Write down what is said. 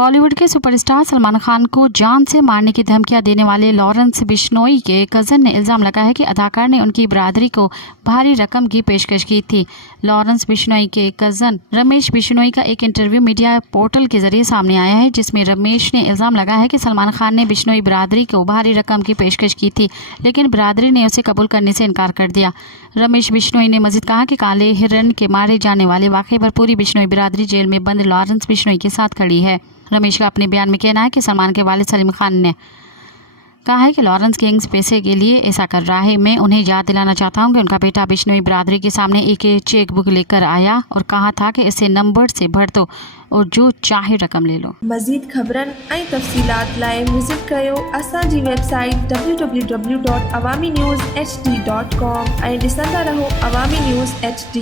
बॉलीवुड के सुपरस्टार सलमान खान को जान से मारने की धमकियां देने वाले लॉरेंस बिश्नोई के कज़न ने इल्ज़ाम लगाया है कि अदाकार ने उनकी बिरादरी को भारी रकम की पेशकश की थी। लॉरेंस बिश्नोई के कज़न रमेश बिश्नोई का एक इंटरव्यू मीडिया पोर्टल के जरिए सामने आया है, जिसमें रमेश ने इल्ज़ाम लगाया है कि सलमान खान ने बिश्नोई बिरादरी को भारी रकम की पेशकश की थी, लेकिन बिरादरी ने उसे कबूल करने से इनकार कर दिया। रमेश बिश्नोई ने मजीद कहा कि काले हिरन के मारे जाने वाले वाक़े पर पूरी बिश्नोई बिरादरी जेल में बंद लॉरेंस बिश्नोई के साथ खड़ी है। रमेश का अपने बयान में कहना है कि सलमान के वालिद सलीम खान ने कहा है कि लॉरेंस किंग्स पैसे के लिए ऐसा कर रहा है। मैं उन्हें याद दिलाना चाहता हूं कि उनका बेटा बिश्नोई बिरादरी के सामने एक चेक बुक लेकर आया और कहा था कि इसे नंबर से भर दो और जो चाहे रकम ले लो। मज़ीद ख़बरन ऐं तफ़सीलात लाइ विज़िट कयो असांजी वेबसाइट www.awamiNewsHD.com ऐं ॾिसंदा रहो अवामी न्यूज़ HD।